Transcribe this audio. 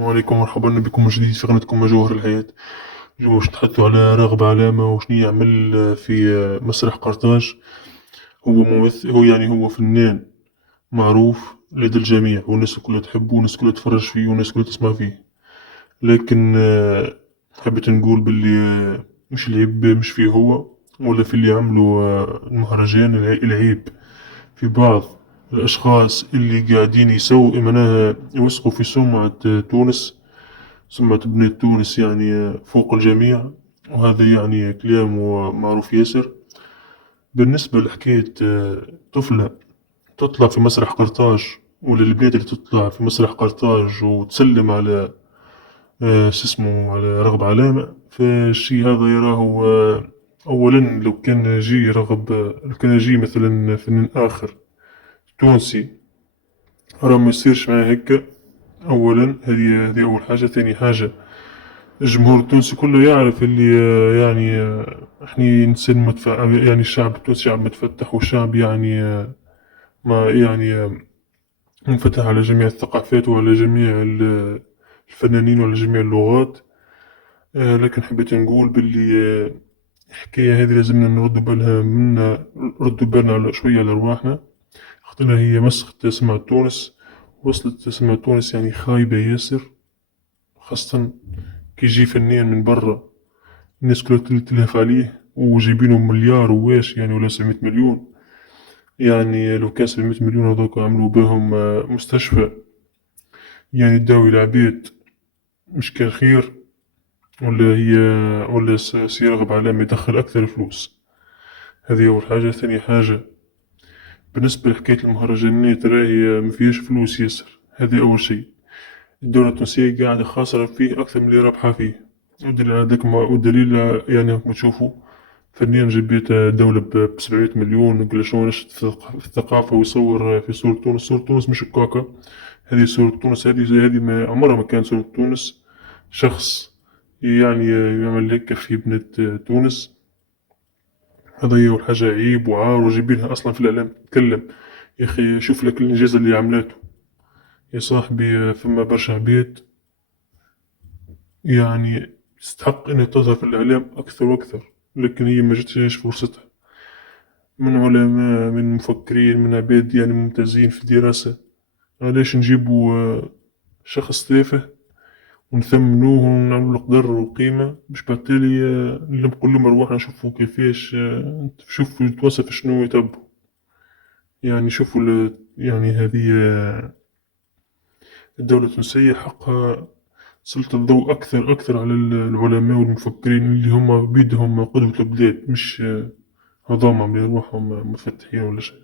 السلام عليكم، مرحبا بكم من جديد في قناتكم جوهر الحياة. اليوم باش نتحدثوا على راغب علامة وشنو يعمل في مسرح قرطاج. هو ممثل، هو فنان معروف لدى الجميع، والناس الكل تحبه والناس الكل تتفرج فيه والناس الكل تسمع فيه. لكن حبيت نقول باللي مش العيب مش فيه هو ولا في اللي عملوا المهرجان. العيب في بعض الأشخاص اللي قاعدين يسووا معناها يوسخوا في سمعة تونس، سمعة بنية تونس يعني فوق الجميع. وهذا يعني كلام معروف ياسر. بالنسبة لحكاية طفلة تطلع في مسرح قرطاج، ولا البنات اللي تطلع في مسرح قرطاج وتسلم على شو اسمه على رغب علامة، فالشي هذا يراه أولا لو كان جي رغب، لو كان جي مثلا فنان آخر تونسي راه ما يصيرش معاه هكا. أولا هذه أول حاجة. ثاني حاجة، الجمهور التونسي كله يعرف اللي احنا إنسان يعني الشعب التونسي شعب متفتح، وشعب يعني ما يعني منفتح على جميع الثقافات وعلى جميع الفنانين وعلى جميع اللغات. لكن حبيت نقول باللي الحكاية هذه لازمنا نردوا بالنا على شوية على رواحنا. خاطرها هي مسخت سمعة تونس، وصلت سمعة تونس يعني خايبة ياسر. خاصة كي يجي فنان من برا الناس كلها تلهف عليه، وجايبينه مليار وواش يعني ولا 700 مليون. يعني لو كان 700 مليون هذوك عملوا بهم مستشفى يعني تداوي العباد، مش كان خير؟ ولا هي ولا سيرغب علامة يدخل أكثر فلوس؟ هذه أول حاجة. ثاني حاجة، بالنسبة لحكاية المهرجانات راهي مفيهاش فلوس ياسر. هذه أول شيء. الدولة التونسية قاعدة خاسرة فيه أكثر من اللي رابحة فيه. والدليل على ذلك والدليل يعني راكم تشوفوا فنان جبيت دولة ب700 مليون يقول شلون نشط في الثقافة ويصور في صورة تونس. صورة تونس مش هكاكا. هذه صورة تونس، هذه ما عمرها ما كانت صورة تونس. شخص يعني يعمل هيك في بنت تونس. هذا هي أول حاجة، عيب وعار، وجايبينها أصلا في الإعلام تتكلم. يا أخي شوف لك الإنجاز اللي عملاته يا صاحبي. فما برشا عباد يعني تستحق إنها تظهر في الإعلام أكثر وأكثر، لكن هي ما جاتش فرصتها. من علماء، من مفكرين، من عباد يعني ممتازين في الدراسة. علاش نجيبوا شخص تافه ونثمنوه ونعملوا له قدر وقيمة باش بالتالي نقول لهم أرواحنا نشوفوا كيفاش شوفوا يتوصف شنو يتبوا. يعني شوفوا يعني هذه الدولة التونسية حقها سلط الضوء أكثر على العلماء والمفكرين اللي هم بيدهم قدوة البلاد، مش هذوما اللي روحهم مفتحين ولا شيء.